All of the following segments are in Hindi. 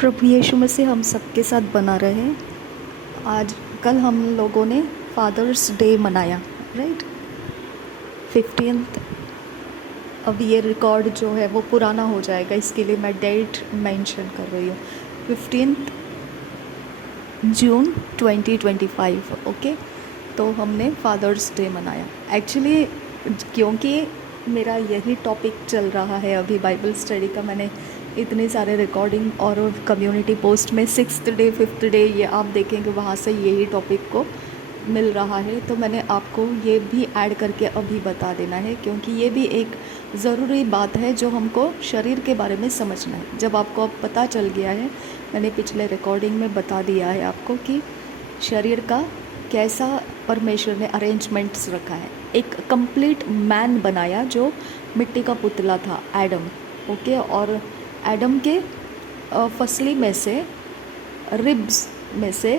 प्रभु यीशु मसीह हम सबके साथ बना रहे। आज कल हम लोगों ने फादर्स डे मनाया, राइट 15th। अब ये रिकॉर्ड जो है वो पुराना हो जाएगा, इसके लिए मैं डेट मेंशन कर रही हूँ 15 जून 2025। ओके, तो हमने फादर्स डे मनाया। एक्चुअली क्योंकि मेरा यही टॉपिक चल रहा है अभी बाइबल स्टडी का, मैंने इतने सारे रिकॉर्डिंग और कम्युनिटी पोस्ट में 6th डे 5th डे ये आप देखेंगे वहाँ से यही टॉपिक को मिल रहा है, तो मैंने आपको ये भी ऐड करके अभी बता देना है, क्योंकि ये भी एक ज़रूरी बात है जो हमको शरीर के बारे में समझना है। जब आपको अब पता चल गया है, मैंने पिछले रिकॉर्डिंग में बता दिया है आपको कि शरीर का कैसा परमेश्वर ने अरेंजमेंट्स रखा है। एक कंप्लीट मैन बनाया जो मिट्टी का पुतला था, एडम। ओके, और एडम के फसली में से, रिब्स में से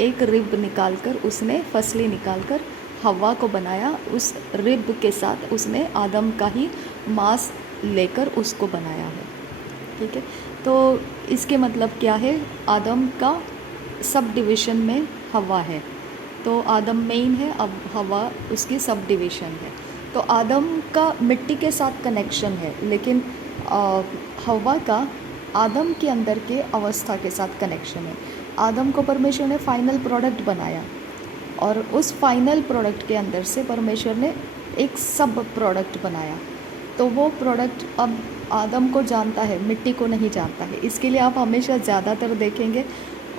एक रिब निकालकर, उसने फसली निकालकर हवा को बनाया। उस रिब के साथ उसने आदम का ही मांस लेकर उसको बनाया है। ठीक है, तो इसके मतलब क्या है? आदम का सब डिवीज़न में हवा है, तो आदम मेन है, अब हवा उसकी सब डिवीज़न है। तो आदम का मिट्टी के साथ कनेक्शन है, लेकिन हवा का आदम के अंदर के अवस्था के साथ कनेक्शन है। आदम को परमेश्वर ने फाइनल प्रोडक्ट बनाया, और उस फाइनल प्रोडक्ट के अंदर से परमेश्वर ने एक सब प्रोडक्ट बनाया। तो वो प्रोडक्ट अब आदम को जानता है, मिट्टी को नहीं जानता है। इसके लिए आप हमेशा ज़्यादातर देखेंगे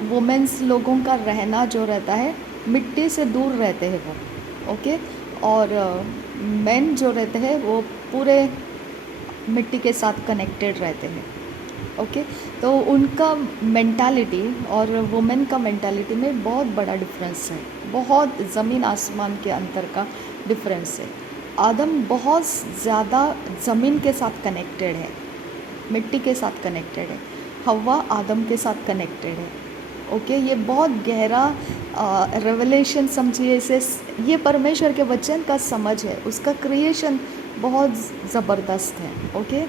वुमेन्स लोगों का रहना जो रहता है, मिट्टी से दूर रहते हैं वो। ओके, और मेन जो रहते हैं वो पूरे मिट्टी के साथ कनेक्टेड रहते हैं। ओके, तो उनका मेंटालिटी और वुमेन का मेंटालिटी में बहुत बड़ा डिफरेंस है, बहुत ज़मीन आसमान के अंतर का डिफरेंस है। आदम बहुत ज़्यादा ज़मीन के साथ कनेक्टेड है, मिट्टी के साथ कनेक्टेड है। हवा आदम के साथ कनेक्टेड है। ओके, ये बहुत गहरा रेवलेशन समझिए इसे, ये परमेश्वर के वचन का समझ है। उसका क्रिएशन बहुत ज़बरदस्त है। ओके,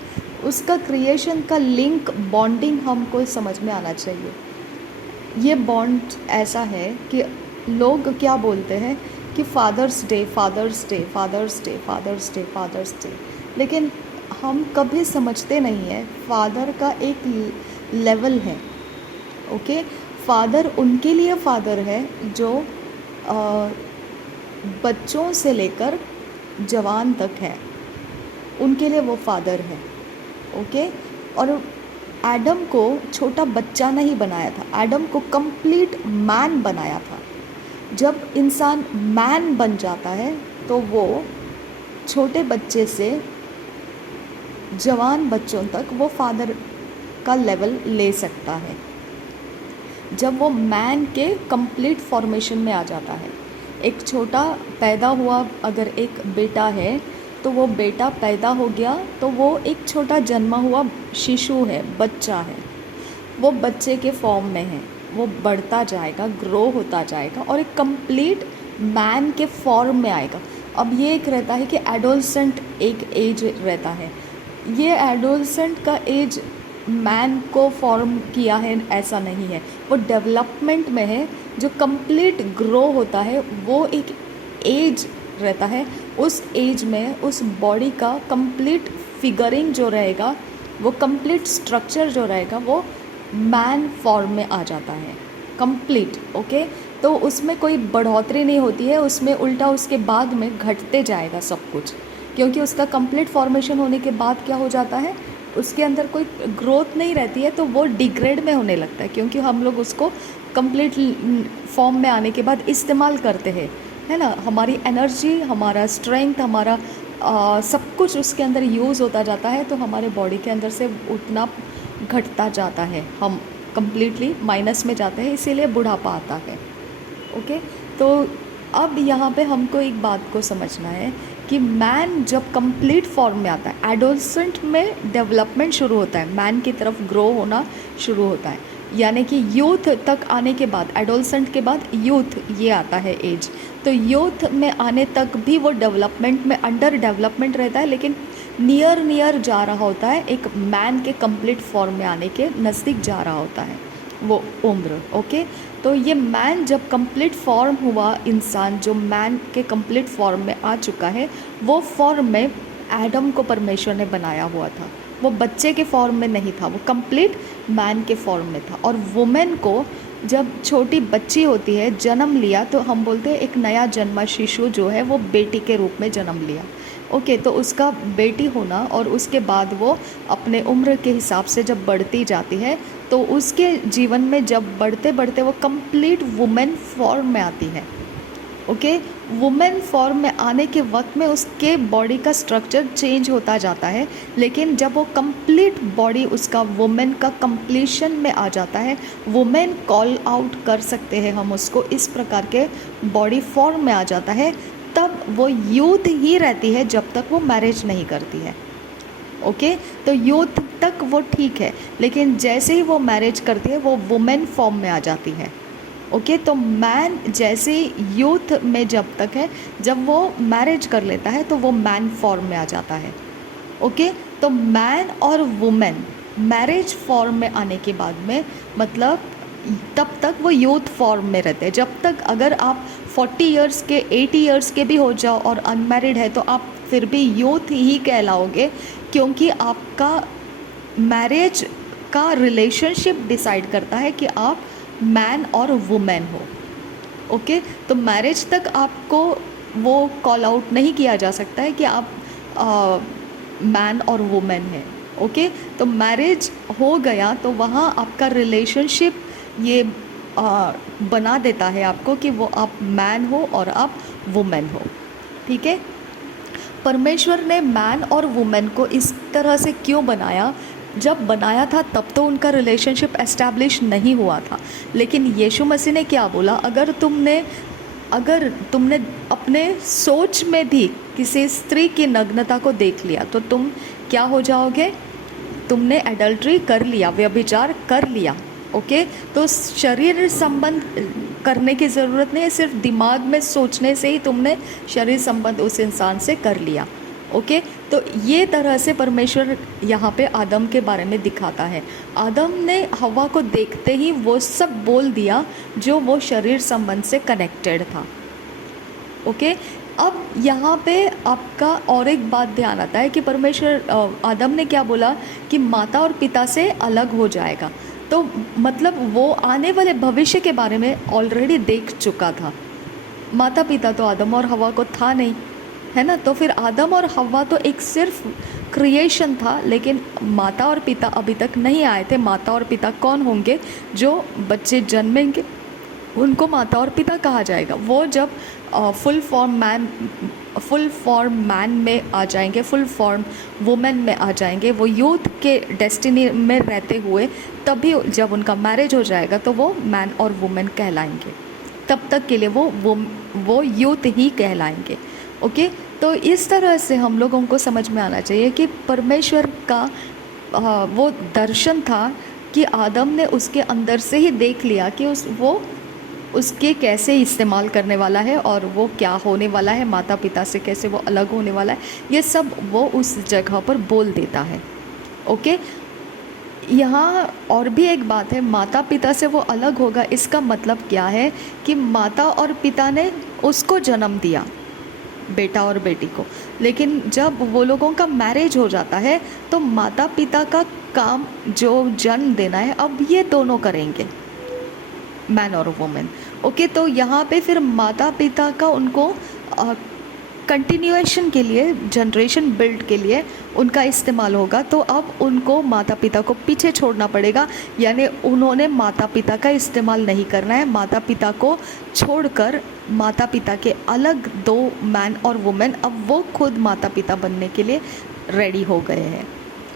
उसका क्रिएशन का लिंक, बॉन्डिंग हमको समझ में आना चाहिए। ये बॉन्ड ऐसा है कि लोग क्या बोलते हैं कि Father's Day Father's Day Father's Day Father's Day Father's Day, लेकिन हम कभी समझते नहीं हैं फादर का एक लेवल है। ओके, फादर उनके लिए फादर है जो बच्चों से लेकर जवान तक है, उनके लिए वो फादर है। ओके, और एडम को छोटा बच्चा नहीं बनाया था, एडम को कंप्लीट मैन बनाया था। जब इंसान मैन बन जाता है तो वो छोटे बच्चे से जवान बच्चों तक वो फादर का लेवल ले सकता है, जब वो मैन के कंप्लीट फॉर्मेशन में आ जाता है। एक छोटा पैदा हुआ, अगर एक बेटा है तो वो बेटा पैदा हो गया तो वो एक छोटा जन्मा हुआ शिशु है, बच्चा है। वो बच्चे के फॉर्म में है, वो बढ़ता जाएगा, ग्रो होता जाएगा और एक कंप्लीट मैन के फॉर्म में आएगा। अब ये एक रहता है कि एडोलसेंट एक एज रहता है, ये एडोलसेंट का एज मैन को फॉर्म किया है ऐसा नहीं है, वो डेवलपमेंट में है। जो कंप्लीट ग्रो होता है वो एक एज रहता है, उस एज में उस बॉडी का कंप्लीट फिगरिंग जो रहेगा, वो कंप्लीट स्ट्रक्चर जो रहेगा, वो मैन फॉर्म में आ जाता है कंप्लीट। ओके, तो उसमें कोई बढ़ोतरी नहीं होती है, उसमें उल्टा उसके बाद में घटते जाएगा सब कुछ, क्योंकि उसका कंप्लीट फॉर्मेशन होने के बाद क्या हो जाता है, उसके अंदर कोई ग्रोथ नहीं रहती है, तो वो डिग्रेड में होने लगता है, क्योंकि हम लोग उसको कंप्लीट फॉर्म में आने के बाद इस्तेमाल करते हैं, है ना। हमारी एनर्जी, हमारा स्ट्रेंथ, हमारा सब कुछ उसके अंदर यूज़ होता जाता है, तो हमारे बॉडी के अंदर से उतना घटता जाता है, हम कम्प्लीटली माइनस में जाते हैं, इसीलिए बुढ़ापा आता है। ओके, तो अब यहाँ पे हमको एक बात को समझना है कि मैन जब कंप्लीट फॉर्म में आता है, एडोलसेंट में डेवलपमेंट शुरू होता है, मैन की तरफ ग्रो होना शुरू होता है, यानी कि यूथ तक आने के बाद, एडोलसेंट के बाद यूथ ये आता है एज। तो यूथ में आने तक भी वो डेवलपमेंट में, अंडर डेवलपमेंट रहता है, लेकिन नियर जा रहा होता है, एक मैन के कंप्लीट फॉर्म में आने के नज़दीक जा रहा होता है वो उम्र। ओके, तो ये मैन जब कंप्लीट फॉर्म हुआ, इंसान जो मैन के कंप्लीट फॉर्म में आ चुका है, वो फॉर्म में एडम को परमेश्वर ने बनाया हुआ था। वो बच्चे के फॉर्म में नहीं था, वो कंप्लीट मैन के फॉर्म में था। और वुमेन को जब छोटी बच्ची होती है, जन्म लिया, तो हम बोलते हैं एक नया जन्मा शिशु जो है वो बेटी के रूप में जन्म लिया। ओके, तो उसका बेटी होना और उसके बाद वो अपने उम्र के हिसाब से जब बढ़ती जाती है, तो उसके जीवन में जब बढ़ते बढ़ते वो कंप्लीट वुमेन फॉर्म में आती है। ओके, वुमेन फॉर्म में आने के वक्त में उसके बॉडी का स्ट्रक्चर चेंज होता जाता है, लेकिन जब वो कंप्लीट बॉडी उसका वुमेन का कंप्लीशन में आ जाता है, वुमेन कॉल आउट कर सकते हैं हम उसको, इस प्रकार के बॉडी फॉर्म में आ जाता है, तब वो यूथ ही रहती है जब तक वो मैरिज नहीं करती है। ओके, तो यूथ तक वो ठीक है, लेकिन जैसे ही वो मैरिज करती है वो वुमेन फॉर्म में आ जाती है। ओके, तो मैन जैसे यूथ में जब तक है, जब वो मैरिज कर लेता है तो वो मैन फॉर्म में आ जाता है। ओके, तो मैन और वुमेन मैरिज फॉर्म में आने के बाद में, मतलब तब तक वो यूथ फॉर्म में रहते हैं। जब तक अगर आप 40 इयर्स के 80 इयर्स के भी हो जाओ और अनमैरिड है, तो आप फिर भी यूथ ही कहलाओगे, क्योंकि आपका मैरिज का रिलेशनशिप डिसाइड करता है कि आप मैन और वुमेन हो। ओके, तो मैरिज तक आपको वो कॉल आउट नहीं किया जा सकता है कि आप मैन और वुमेन हैं। ओके, तो मैरिज हो गया तो वहाँ आपका रिलेशनशिप ये बना देता है आपको कि वो आप मैन हो और आप वुमेन हो। ठीक है, परमेश्वर ने मैन और वुमेन को इस तरह से क्यों बनाया? जब बनाया था तब तो उनका रिलेशनशिप एस्टैब्लिश नहीं हुआ था, लेकिन यीशु मसीह ने क्या बोला, अगर तुमने अपने सोच में भी किसी स्त्री की नग्नता को देख लिया तो तुम क्या हो जाओगे? तुमने एडल्ट्री कर लिया, व्यभिचार कर लिया। ओके, तो शरीर संबंध करने की ज़रूरत नहीं है, सिर्फ दिमाग में सोचने से ही तुमने शरीर संबंध उस इंसान से कर लिया। ओके, तो ये तरह से परमेश्वर यहाँ पे आदम के बारे में दिखाता है। आदम ने हवा को देखते ही वो सब बोल दिया जो वो शरीर संबंध से कनेक्टेड था। ओके, अब यहाँ पे आपका और एक बात ध्यान आता है कि परमेश्वर आदम ने क्या बोला कि माता और पिता से अलग हो जाएगा। तो मतलब वो आने वाले भविष्य के बारे में ऑलरेडी देख चुका था। माता पिता तो आदम और हवा को था नहीं, है ना। तो फिर आदम और हवा तो एक सिर्फ क्रिएशन था, लेकिन माता और पिता अभी तक नहीं आए थे। माता और पिता कौन होंगे? जो बच्चे जन्मेंगे उनको माता और पिता कहा जाएगा। वो जब फुल फॉर्म मैन में आ जाएंगे, फुल फॉर्म वुमेन में आ जाएंगे, वो यूथ के डेस्टिनी में रहते हुए, तभी जब उनका मैरिज हो जाएगा तो वो मैन और वुमेन कहलाएंगे। तब तक के लिए वो यूथ ही कहलाएंगे। ओके, तो इस तरह से हम लोगों को समझ में आना चाहिए कि परमेश्वर का वो दर्शन था कि आदम ने उसके अंदर से ही देख लिया कि वो उसके कैसे इस्तेमाल करने वाला है और वो क्या होने वाला है, माता पिता से कैसे वो अलग होने वाला है, ये सब वो उस जगह पर बोल देता है। ओके, यहाँ और भी एक बात है, माता पिता से वो अलग होगा, इसका मतलब क्या है कि माता और पिता ने उसको जन्म दिया, बेटा और बेटी को, लेकिन जब वो लोगों का मैरिज हो जाता है तो माता पिता का काम जो जन्म देना है अब ये दोनों करेंगे, मैन और वुमेन। ओके, तो यहाँ पे फिर माता पिता का उनको कंटिन्यूएशन के लिए, जनरेशन बिल्ड के लिए उनका इस्तेमाल होगा। तो अब उनको माता पिता को पीछे छोड़ना पड़ेगा, यानी उन्होंने माता पिता का इस्तेमाल नहीं करना है। माता पिता को छोड़कर माता पिता के अलग दो मैन और वुमेन, अब वो खुद माता पिता बनने के लिए रेडी हो गए हैं।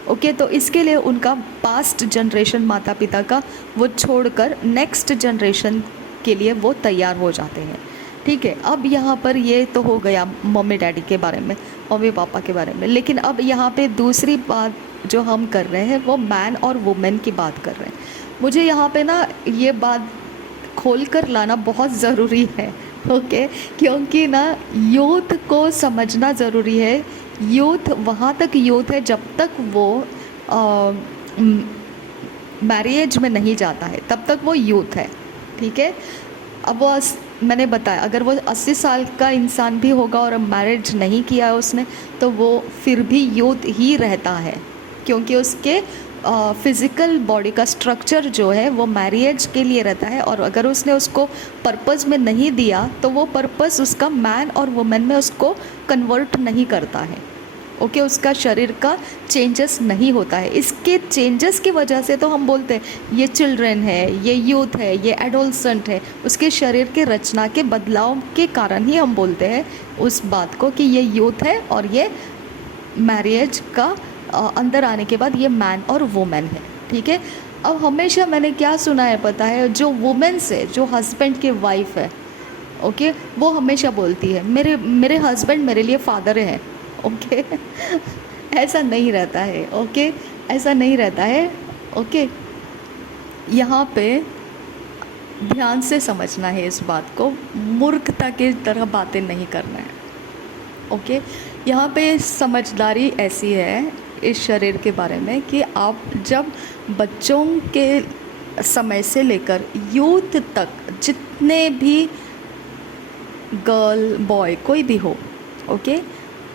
ओके, तो इसके लिए उनका पास्ट जनरेशन माता पिता का वो छोड़कर नेक्स्ट जनरेशन के लिए वो तैयार हो जाते हैं। ठीक है, अब यहाँ पर ये तो हो गया मम्मी डैडी के बारे में, मम्मी पापा के बारे में, लेकिन अब यहाँ पे दूसरी बात जो हम कर रहे हैं वो मैन और वुमेन की बात कर रहे हैं। मुझे यहाँ पे ना ये बात खोल कर लाना बहुत ज़रूरी है। ओके, क्योंकि ना यूथ को समझना ज़रूरी है यूथ वहाँ तक यूथ है जब तक वो मैरिज में नहीं जाता है, तब तक वो यूथ है, ठीक है। अब वो मैंने बताया अगर वो 80 साल का इंसान भी होगा और मैरिज नहीं किया है उसने, तो वो फिर भी यूथ ही रहता है, क्योंकि उसके फिज़िकल बॉडी का स्ट्रक्चर जो है वो मैरिज के लिए रहता है। और अगर उसने उसको पर्पस में नहीं दिया तो वो पर्पस उसका मैन और वुमेन में उसको कन्वर्ट नहीं करता है, ओके। उसका शरीर का चेंजेस नहीं होता है। इसके चेंजेस की वजह से तो हम बोलते हैं ये चिल्ड्रन है, ये यूथ है, ये एडोलसेंट है। उसके शरीर के रचना के बदलाव के कारण ही हम बोलते हैं उस बात को कि ये यूथ है और ये मैरिज का अंदर आने के बाद ये मैन और वुमेन है, ठीक है। अब हमेशा मैंने क्या सुना है पता है, जो वुमेन से जो हस्बैंड की वाइफ है, ओके, वो हमेशा बोलती है मेरे हस्बैंड मेरे लिए फादर है, ओके। ऐसा नहीं रहता है, ओके, ऐसा नहीं रहता है, ओके। यहाँ पे ध्यान से समझना है इस बात को, मूर्खता की तरह बातें नहीं करना है, ओके। यहाँ पे समझदारी ऐसी है इस शरीर के बारे में कि आप जब बच्चों के समय से लेकर यूथ तक जितने भी गर्ल बॉय कोई भी हो, ओके,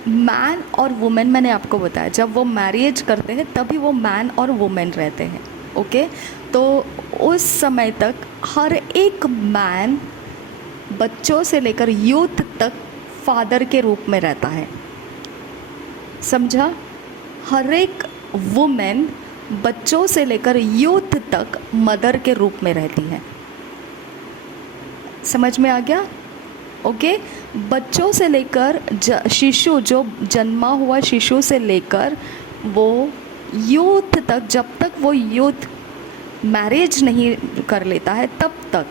मैन और वुमेन, मैंने आपको बताया जब वो मैरिज करते हैं तभी वो मैन और वुमेन रहते हैं, ओके। तो उस समय तक हर एक मैन बच्चों से लेकर यूथ तक फादर के रूप में रहता है, समझा। हर एक वुमेन बच्चों से लेकर यूथ तक मदर के रूप में रहती है, समझ में आ गया, ओके। बच्चों से लेकर शिशु, जो जन्मा हुआ शिशु से लेकर वो यूथ तक, जब तक वो यूथ मैरिज नहीं कर लेता है तब तक,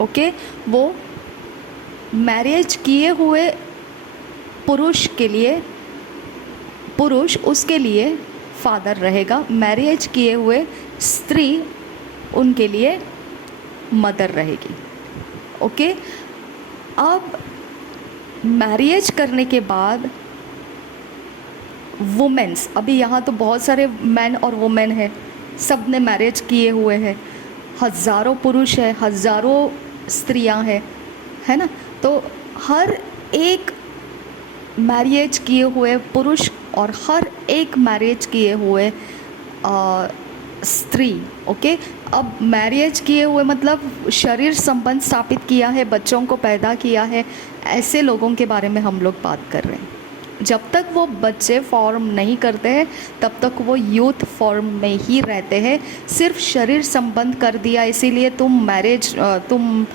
ओके, वो मैरिज किए हुए पुरुष के लिए, पुरुष उसके लिए फादर रहेगा, मैरिज किए हुए स्त्री उनके लिए मदर रहेगी, ओके। अब मैरिज करने के बाद वुमेन्स, अभी यहाँ तो बहुत सारे मैन और वुमेन हैं, सब ने मैरिज किए हुए हैं, हज़ारों पुरुष है, हज़ारों स्त्रियां हैं, है ना। तो हर एक मैरिज किए हुए पुरुष और हर एक मैरिज किए हुए स्त्री, ओके। अब मैरिज किए हुए मतलब शरीर संबंध स्थापित किया है, बच्चों को पैदा किया है, ऐसे लोगों के बारे में हम लोग बात कर रहे हैं। जब तक वो बच्चे फॉर्म नहीं करते हैं तब तक वो यूथ फॉर्म में ही रहते हैं। सिर्फ शरीर संबंध कर दिया इसीलिए तुम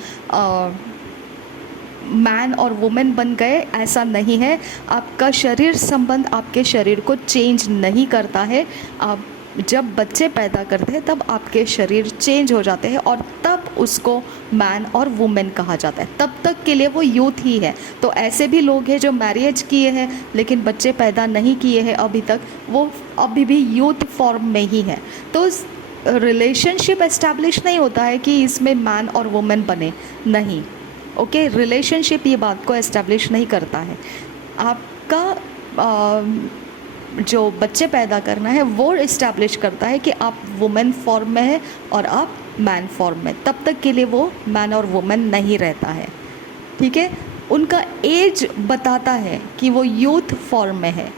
मैन और वुमेन बन गए, ऐसा नहीं है। आपका शरीर संबंध आपके शरीर को चेंज नहीं करता है। आप जब बच्चे पैदा करते हैं तब आपके शरीर चेंज हो जाते हैं और तब उसको मैन और वुमेन कहा जाता है। तब तक के लिए वो यूथ ही है। तो ऐसे भी लोग हैं जो मैरिज किए हैं लेकिन बच्चे पैदा नहीं किए हैं अभी तक, वो अभी भी यूथ फॉर्म में ही है। तो रिलेशनशिप एस्टैब्लिश नहीं होता है कि इसमें मैन और वुमेन बने, नहीं, ओके। रिलेशनशिप ये बात को एस्टैब्लिश नहीं करता है। आपका जो बच्चे पैदा करना है वो इस्टेब्लिश करता है कि आप वुमेन फॉर्म में है और आप मैन फॉर्म में, तब तक के लिए वो मैन और वुमेन नहीं रहता है, ठीक है। उनका एज बताता है कि वो यूथ फॉर्म में है,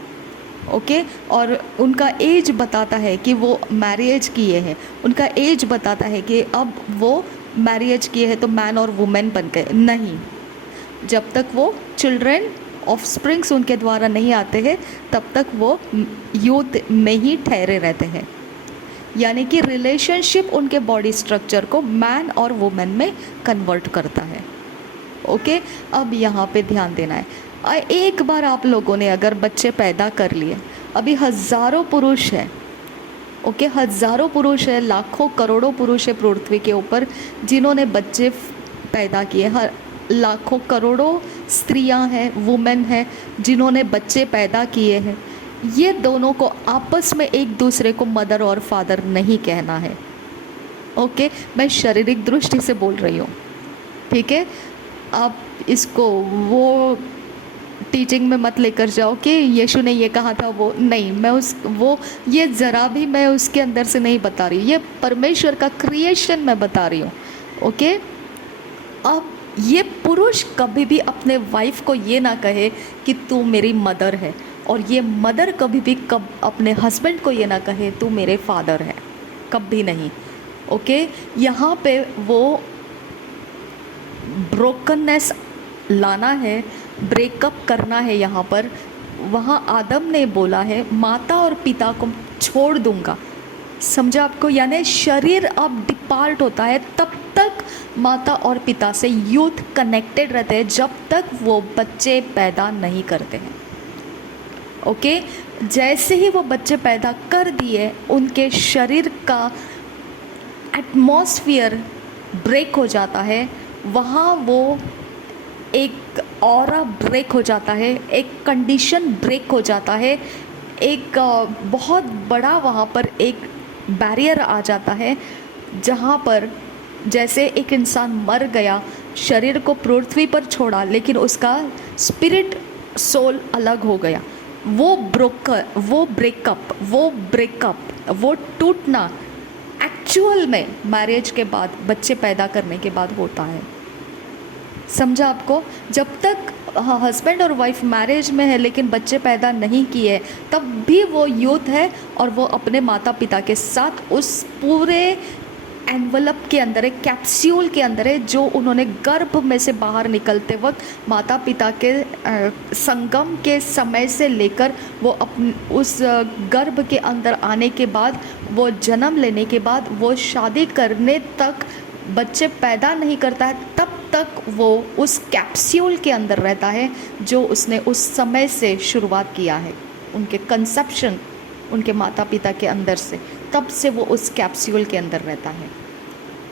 ओके। और उनका एज बताता है कि वो मैरिज किए हैं, उनका एज बताता है कि अब वो मैरिज किए हैं तो मैन और वुमेन बन गए, नहीं। जब तक वो चिल्ड्रन ऑफस्प्रिंग्स उनके द्वारा नहीं आते हैं तब तक वो यूथ में ही ठहरे रहते हैं। यानी कि रिलेशनशिप उनके बॉडी स्ट्रक्चर को मैन और वुमेन में कन्वर्ट करता है, ओके। अब यहाँ पे ध्यान देना है, एक बार आप लोगों ने अगर बच्चे पैदा कर लिए, अभी हज़ारों पुरुष हैं, ओके, हज़ारों पुरुष है, लाखों करोड़ों पुरुष है पृथ्वी के ऊपर जिन्होंने बच्चे पैदा किए, हर लाखों करोड़ों स्त्रियां हैं, वुमेन हैं जिन्होंने बच्चे पैदा किए हैं। ये दोनों को आपस में एक दूसरे को मदर और फादर नहीं कहना है, ओके। मैं शारीरिक दृष्टि से बोल रही हूँ, ठीक है। आप इसको वो टीचिंग में मत लेकर जाओ कि यीशु ने ये कहा था, वो नहीं, मैं उस वो ये ज़रा भी मैं उसके अंदर से नहीं बता रही हूँ, ये परमेश्वर का क्रिएशन मैं बता रही हूँ। ओके, अब ये पुरुष कभी भी अपने वाइफ को ये ना कहे कि तू मेरी मदर है, और ये मदर कभी भी अपने हस्बैंड को ये ना कहे तू मेरे फादर है, कभी नहीं। ओके, यहाँ पे वो ब्रोकननेस लाना है, ब्रेकअप करना है यहाँ पर। वहाँ आदम ने बोला है माता और पिता को छोड़ दूंगा, समझा आपको, यानी शरीर अब डिपार्ट होता है, तब तक माता और पिता से यूथ कनेक्टेड रहते हैं जब तक वो बच्चे पैदा नहीं करते हैं। ओके, जैसे ही वो बच्चे पैदा कर दिए उनके शरीर का एटमॉस्फेयर ब्रेक हो जाता है, वहाँ वो एक ऑरा ब्रेक हो जाता है, एक कंडीशन ब्रेक हो जाता है, एक बहुत बड़ा वहाँ पर एक बैरियर आ जाता है, जहाँ पर जैसे एक इंसान मर गया, शरीर को पृथ्वी पर छोड़ा, लेकिन उसका स्पिरिट सोल अलग हो गया। वो ब्रेकअप, वो टूटना एक्चुअल में मैरिज के बाद, बच्चे पैदा करने के बाद होता है। समझा आपको? जब तक हस्बैंड और वाइफ मैरिज में है लेकिन बच्चे पैदा नहीं किए, तब भी वो यूथ है और वो अपने माता पिता के साथ उस पूरे एनवलप के अंदर है, कैप्सूल के अंदर है, जो उन्होंने गर्भ में से बाहर निकलते वक्त माता पिता के संगम के समय से लेकर वो उस गर्भ के अंदर आने के बाद, वो जन्म लेने के बाद, वो शादी करने तक बच्चे पैदा नहीं करता है, तब तक वो उस कैप्सूल के अंदर रहता है जो उसने उस समय से शुरुआत किया है, उनके कंसेप्शन उनके माता पिता के अंदर से, तब से वो उस कैप्सूल के अंदर रहता है।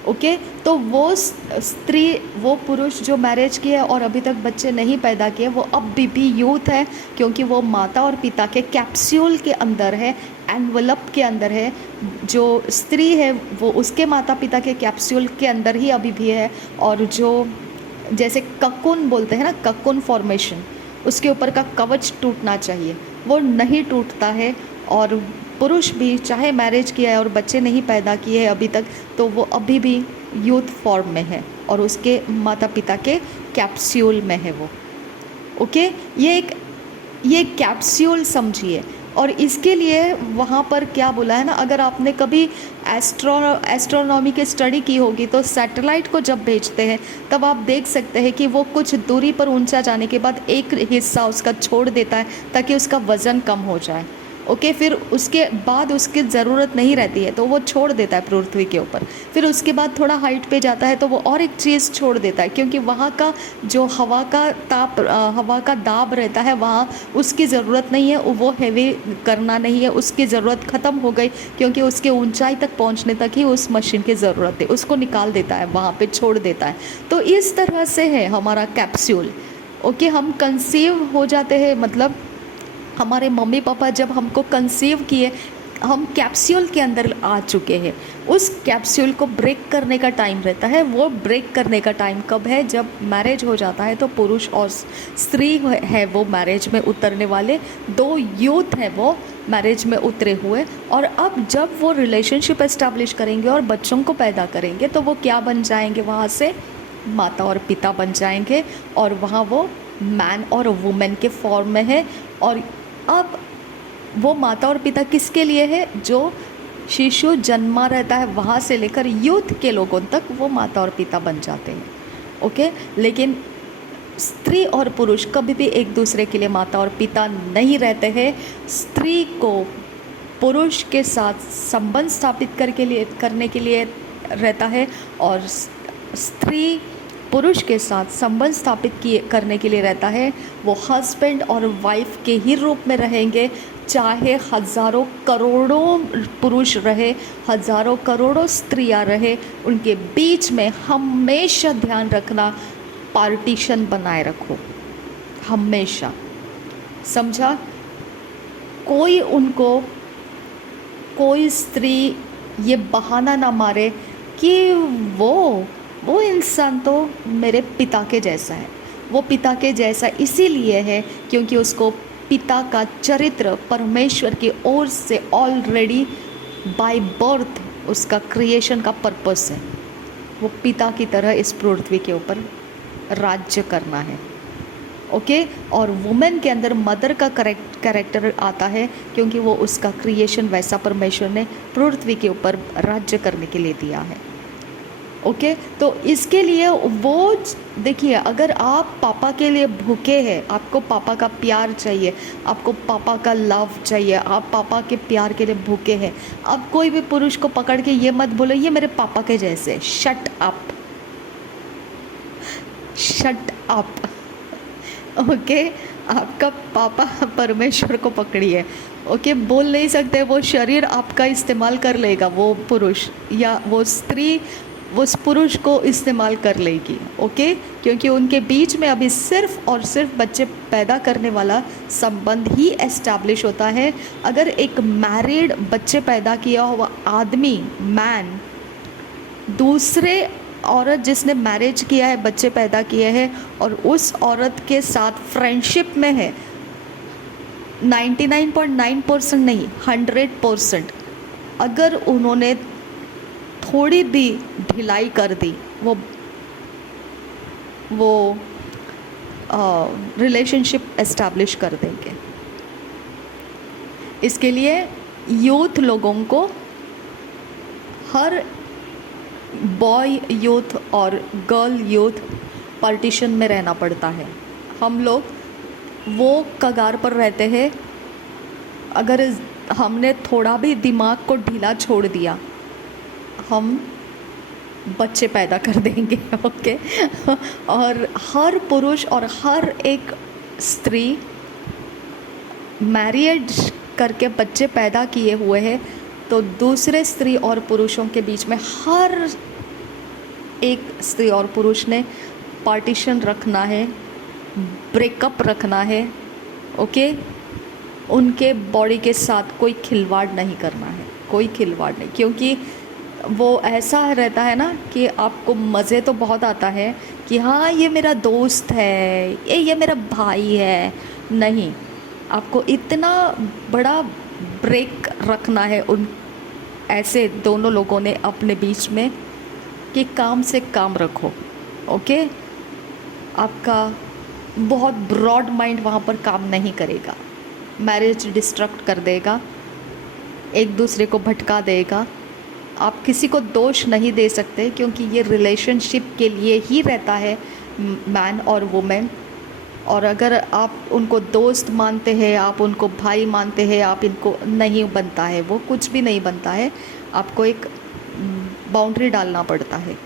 ओके, तो वो स्त्री, वो पुरुष जो मैरिज किया है और अभी तक बच्चे नहीं पैदा किए, वो अब भी यूथ है, क्योंकि वो माता और पिता के कैप्सूल के अंदर है, एनवलप के अंदर है। जो स्त्री है वो उसके माता पिता के कैप्सूल के अंदर ही अभी भी है, और जो जैसे ककुन बोलते हैं ना, ककुन फॉर्मेशन, उसके ऊपर का कवच टूटना चाहिए, वो नहीं टूटता है। और पुरुष भी चाहे मैरिज किया है और बच्चे नहीं पैदा किए हैं अभी तक, तो वो अभी भी यूथ फॉर्म में है और उसके माता पिता के कैप्सूल में है वो। ओके, ये कैप्सूल समझिए। और इसके लिए वहाँ पर क्या बोला है ना, अगर आपने कभी एस्ट्रोनॉमी की स्टडी की होगी तो सैटेलाइट को जब भेजते हैं तब आप देख सकते हैं कि वो कुछ दूरी पर ऊंचा जाने के बाद एक हिस्सा उसका छोड़ देता है ताकि उसका वज़न कम हो जाए। ओके, फिर उसके बाद उसकी ज़रूरत नहीं रहती है तो वो छोड़ देता है पृथ्वी के ऊपर। फिर उसके बाद थोड़ा हाइट पे जाता है तो वो और एक चीज़ छोड़ देता है, क्योंकि वहाँ का जो हवा का दाब रहता है, वहाँ उसकी ज़रूरत नहीं है, वो हैवी करना नहीं है, उसकी ज़रूरत ख़त्म हो गई, क्योंकि उसके ऊंचाई तक पहुँचने तक ही उस मशीन की ज़रूरत है, उसको निकाल देता है, वहाँ पर छोड़ देता है। तो इस तरह से है हमारा कैप्सूल। ओके, हम कंसीव हो जाते हैं, मतलब हमारे मम्मी पापा जब हमको कंसीव किए, हम कैप्सूल के अंदर आ चुके हैं। उस कैप्सूल को ब्रेक करने का टाइम रहता है। वो ब्रेक करने का टाइम कब है? जब मैरिज हो जाता है। तो पुरुष और स्त्री है वो मैरिज में उतरने वाले, दो यूथ हैं वो मैरिज में उतरे हुए। और अब जब वो रिलेशनशिप एस्टैब्लिश करेंगे और बच्चों को पैदा करेंगे तो वो क्या बन जाएंगे? वहाँ से माता और पिता बन जाएंगे, और वहाँ वो मैन और वुमेन के फॉर्म में है। और अब वो माता और पिता किसके लिए है? जो शिशु जन्मा रहता है वहाँ से लेकर यूथ के लोगों तक वो माता और पिता बन जाते हैं। ओके, लेकिन स्त्री और पुरुष कभी भी एक दूसरे के लिए माता और पिता नहीं रहते हैं। स्त्री को पुरुष के साथ संबंध स्थापित करने के लिए रहता है, और स्त्री पुरुष के साथ संबंध स्थापित करने के लिए रहता है। वो हस्बैंड और वाइफ के ही रूप में रहेंगे, चाहे हज़ारों करोड़ों पुरुष रहे, हज़ारों करोड़ों स्त्रियां रहे, उनके बीच में हमेशा ध्यान रखना, पार्टीशन बनाए रखो हमेशा। समझा? कोई स्त्री ये बहाना ना मारे कि वो इंसान तो मेरे पिता के जैसा है, वो पिता के जैसा इसीलिए है क्योंकि उसको पिता का चरित्र परमेश्वर की ओर से ऑलरेडी बाय बर्थ उसका क्रिएशन का पर्पस है। वो पिता की तरह इस पृथ्वी के ऊपर राज्य करना है। ओके और वुमेन के अंदर मदर का कैरेक्टर आता है क्योंकि वो उसका क्रिएशन वैसा परमेश्वर ने पृथ्वी के ऊपर राज्य करने के लिए दिया है। ओके तो इसके लिए वो देखिए, अगर आप पापा के लिए भूखे हैं, आपको पापा का प्यार चाहिए, आपको पापा का लव चाहिए, आप पापा के प्यार के लिए भूखे हैं, अब कोई भी पुरुष को पकड़ के ये मत बोलो ये मेरे पापा के जैसे, shut up, shut up. Okay आपका पापा परमेश्वर को पकड़िए। ओके बोल नहीं सकते, वो शरीर आपका इस्तेमाल कर लेगा, वो पुरुष या वो स्त्री उस पुरुष को इस्तेमाल कर लेगी। ओके क्योंकि उनके बीच में अभी सिर्फ और सिर्फ बच्चे पैदा करने वाला संबंध ही एस्टैब्लिश होता है। अगर एक मैरिड बच्चे पैदा किया हुआ आदमी मैन दूसरे औरत जिसने मैरिज किया है, बच्चे पैदा किए हैं और उस औरत के साथ फ्रेंडशिप में है, 99.9% नहीं 100%, अगर उन्होंने थोड़ी भी ढिलाई कर दी वो रिलेशनशिप एस्टैब्लिश कर देंगे। इसके लिए यूथ लोगों को, हर बॉय यूथ और गर्ल यूथ पार्टीशन में रहना पड़ता है। हम लोग वो कगार पर रहते हैं, अगर हमने थोड़ा भी दिमाग को ढीला छोड़ दिया हम बच्चे पैदा कर देंगे। ओके और हर पुरुष और हर एक स्त्री मैरिज करके बच्चे पैदा किए हुए हैं, तो दूसरे स्त्री और पुरुषों के बीच में हर एक स्त्री और पुरुष ने पार्टीशन रखना है, ब्रेकअप रखना है। ओके उनके बॉडी के साथ कोई खिलवाड़ नहीं करना है, कोई खिलवाड़ नहीं, क्योंकि वो ऐसा रहता है ना कि आपको मज़े तो बहुत आता है कि हाँ ये मेरा दोस्त है, ये मेरा भाई है, नहीं, आपको इतना बड़ा ब्रेक रखना है उन ऐसे दोनों लोगों ने अपने बीच में कि काम से काम रखो। ओके आपका बहुत ब्रॉड माइंड वहाँ पर काम नहीं करेगा, मैरिज डिस्ट्रक्ट कर देगा, एक दूसरे को भटका देगा। आप किसी को दोष नहीं दे सकते क्योंकि ये रिलेशनशिप के लिए ही रहता है मैन और वुमेन। और अगर आप उनको दोस्त मानते हैं, आप उनको भाई मानते हैं, आप इनको नहीं बनता है, वो कुछ भी नहीं बनता है। आपको एक बाउंड्री डालना पड़ता है।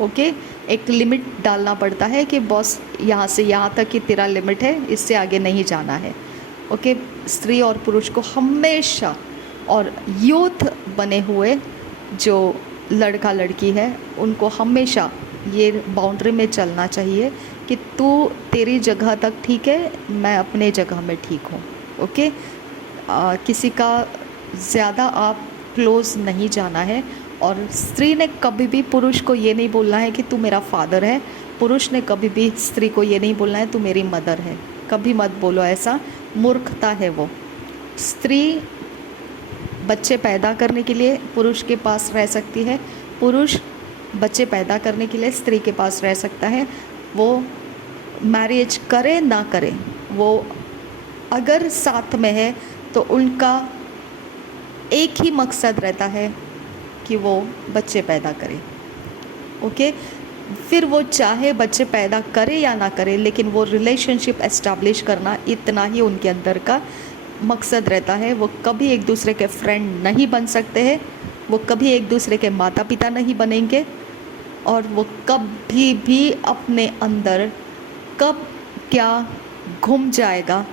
ओके एक लिमिट डालना पड़ता है कि बॉस यहाँ से यहाँ तक ही तेरा लिमिट है, इससे आगे नहीं जाना है। ओके स्त्री और पुरुष को हमेशा, और यूथ बने हुए जो लड़का लड़की है उनको हमेशा ये बाउंड्री में चलना चाहिए कि तू तेरी जगह तक ठीक है, मैं अपने जगह में ठीक हूँ। ओके किसी का ज़्यादा आप क्लोज़ नहीं जाना है। और स्त्री ने कभी भी पुरुष को ये नहीं बोलना है कि तू मेरा फादर है, पुरुष ने कभी भी स्त्री को ये नहीं बोलना है तू मेरी मदर है। कभी मत बोलो ऐसा, मूर्खता है वो। स्त्री बच्चे पैदा करने के लिए पुरुष के पास रह सकती है, पुरुष बच्चे पैदा करने के लिए स्त्री के पास रह सकता है। वो मैरिज करे ना करे, वो अगर साथ में है तो उनका एक ही मकसद रहता है कि वो बच्चे पैदा करे। ओके फिर वो चाहे बच्चे पैदा करे या ना करे, लेकिन वो रिलेशनशिप एस्टैब्लिश करना इतना ही उनके अंदर का मकसद रहता है। वो कभी एक दूसरे के फ्रेंड नहीं बन सकते हैं, वो कभी एक दूसरे के माता पिता नहीं बनेंगे, और वो कभी भी अपने अंदर कब क्या घूम जाएगा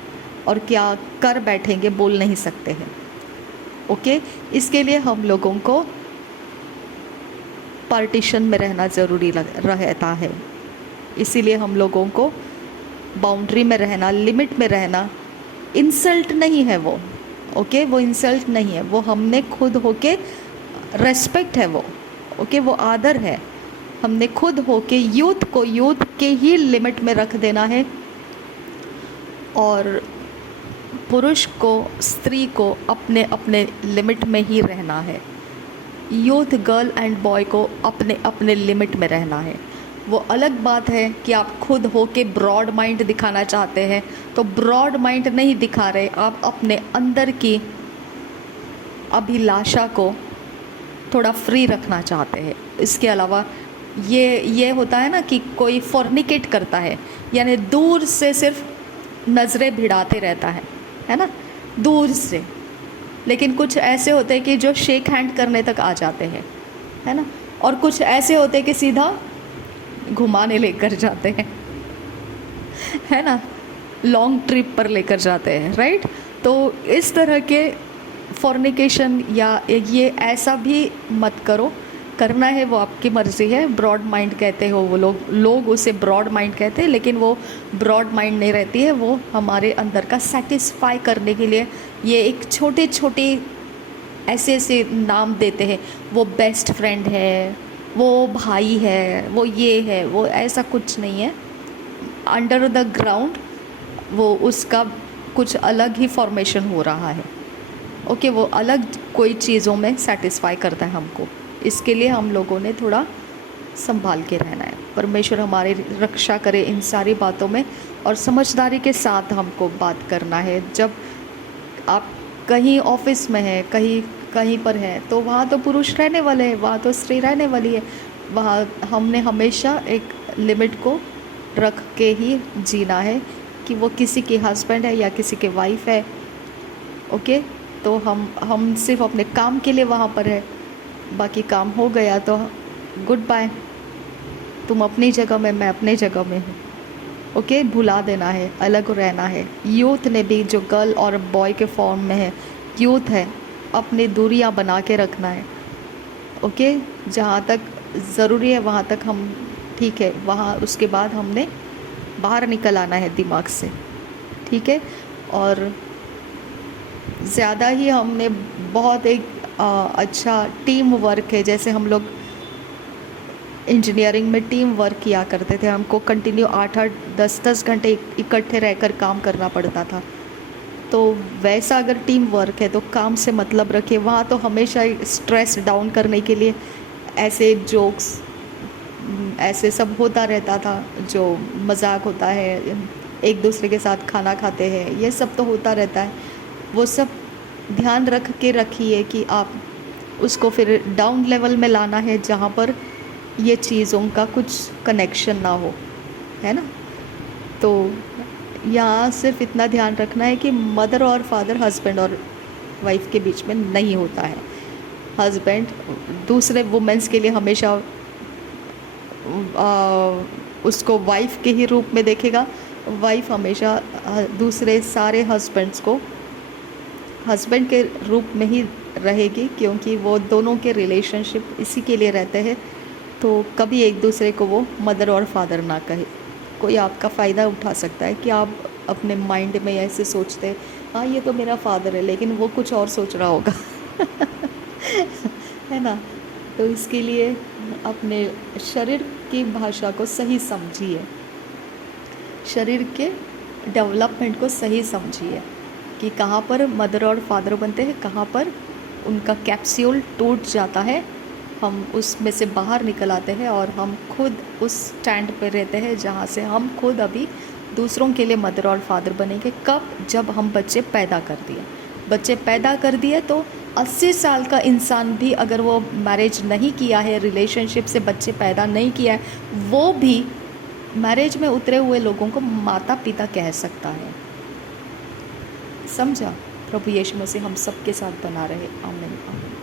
और क्या कर बैठेंगे बोल नहीं सकते हैं। ओके इसके लिए हम लोगों को पार्टीशन में रहना ज़रूरी रहता है। इसीलिए हम लोगों को बाउंड्री में रहना, लिमिट में रहना, इंसल्ट नहीं है वो। ओके वो इंसल्ट नहीं है, वो हमने खुद होके रेस्पेक्ट है वो। ओके वो आदर है। हमने खुद होके यूथ को यूथ के ही लिमिट में रख देना है, और पुरुष को स्त्री को अपने अपने लिमिट में ही रहना है। यूथ गर्ल एंड बॉय को अपने अपने लिमिट में रहना है। वो अलग बात है कि आप खुद होके ब्रॉड माइंड दिखाना चाहते हैं, तो ब्रॉड माइंड नहीं दिखा रहे, आप अपने अंदर की अभिलाषा को थोड़ा फ्री रखना चाहते हैं। इसके अलावा ये होता है ना कि कोई फॉर्निकेट करता है, यानी दूर से सिर्फ नज़रें भिड़ाते रहता है ना, दूर से। लेकिन कुछ ऐसे होते हैं कि जो शेक हैंड करने तक आ जाते हैं, है ना, और कुछ ऐसे होते हैं कि सीधा घुमाने लेकर जाते हैं, है ना, लॉन्ग ट्रिप पर लेकर जाते हैं, राइट। तो इस तरह के फॉर्निकेशन या ये ऐसा भी मत करो। करना है वो आपकी मर्ज़ी है। ब्रॉड माइंड कहते हो वो लोग उसे ब्रॉड माइंड कहते हैं, लेकिन वो ब्रॉड माइंड नहीं रहती है। वो हमारे अंदर का सेटिस्फाई करने के लिए ये एक छोटे छोटे ऐसे नाम देते हैं। वो बेस्ट फ्रेंड है, वो भाई है, वो ये है, वो ऐसा कुछ नहीं है। अंडर द ग्राउंड वो उसका कुछ अलग ही फॉर्मेशन हो रहा है। ओके, वो अलग कोई चीज़ों में सेटिस्फाई करता है हमको। इसके लिए हम लोगों ने थोड़ा संभाल के रहना है। परमेश्वर हमारी रक्षा करे इन सारी बातों में, और समझदारी के साथ हमको बात करना है। जब आप कहीं ऑफिस में हैं, कहीं पर हैं, तो वहाँ तो पुरुष रहने वाले हैं, वहाँ तो स्त्री रहने वाली है। वहाँ हमने हमेशा एक लिमिट को रख के ही जीना है कि वो किसी की हस्बैंड है या किसी के वाइफ है। ओके, तो हम सिर्फ अपने काम के लिए वहाँ पर है। बाकी काम हो गया तो गुड बाय, तुम अपनी जगह में, मैं अपनी जगह में हूँ। ओके, भुला देना है, अलग रहना है। यूथ ने भी, जो गर्ल और बॉय के फॉर्म में है, यूथ है, अपनी दूरियाँ बना के रखना है। ओके, जहाँ तक ज़रूरी है वहाँ तक हम ठीक है, वहाँ उसके बाद हमने बाहर निकल आना है दिमाग से, ठीक है। और ज़्यादा ही हमने बहुत एक अच्छा टीम वर्क है। जैसे हम लोग इंजीनियरिंग में टीम वर्क किया करते थे, हमको कंटिन्यू 8-8 10-10 घंटे इकट्ठे रहकर काम करना पड़ता था। तो वैसा अगर टीम वर्क है तो काम से मतलब रखिए। वहाँ तो हमेशा स्ट्रेस डाउन करने के लिए ऐसे जोक्स ऐसे सब होता रहता था, जो मजाक होता है, एक दूसरे के साथ खाना खाते हैं, ये सब तो होता रहता है। वो सब ध्यान रख के रखिए कि आप उसको फिर डाउन लेवल में लाना है, जहाँ पर ये चीज़ों का कुछ कनेक्शन ना हो, है ना। तो यहाँ सिर्फ इतना ध्यान रखना है कि मदर और फादर, हस्बैंड और वाइफ के बीच में नहीं होता है। हस्बैंड दूसरे वुमेंस के लिए हमेशा उसको वाइफ के ही रूप में देखेगा, वाइफ हमेशा दूसरे सारे हस्बैंड्स को हस्बैंड के रूप में ही रहेगी, क्योंकि वो दोनों के रिलेशनशिप इसी के लिए रहते हैं। तो कभी एक दूसरे को वो मदर और फादर ना कहे। कोई आपका फ़ायदा उठा सकता है कि आप अपने माइंड में ऐसे सोचते हैं, हाँ ये तो मेरा फादर है, लेकिन वो कुछ और सोच रहा होगा है ना। तो इसके लिए अपने शरीर की भाषा को सही समझिए, शरीर के डेवलपमेंट को सही समझिए कि कहाँ पर मदर और फादर बनते हैं, कहाँ पर उनका कैप्सूल टूट जाता है, हम उसमें से बाहर निकल आते हैं और हम खुद उस स्टैंड पर रहते हैं जहाँ से हम खुद अभी दूसरों के लिए मदर और फादर बनेंगे। कब? जब हम बच्चे पैदा कर दिए। बच्चे पैदा कर दिए तो 80 साल का इंसान भी अगर वो मैरिज नहीं किया है, रिलेशनशिप से बच्चे पैदा नहीं किया है, वो भी मैरिज में उतरे हुए लोगों को माता पिता कह सकता है। समझा? प्रभु यीशु मसीह हम सबके साथ बना रहे। आमीन आमीन।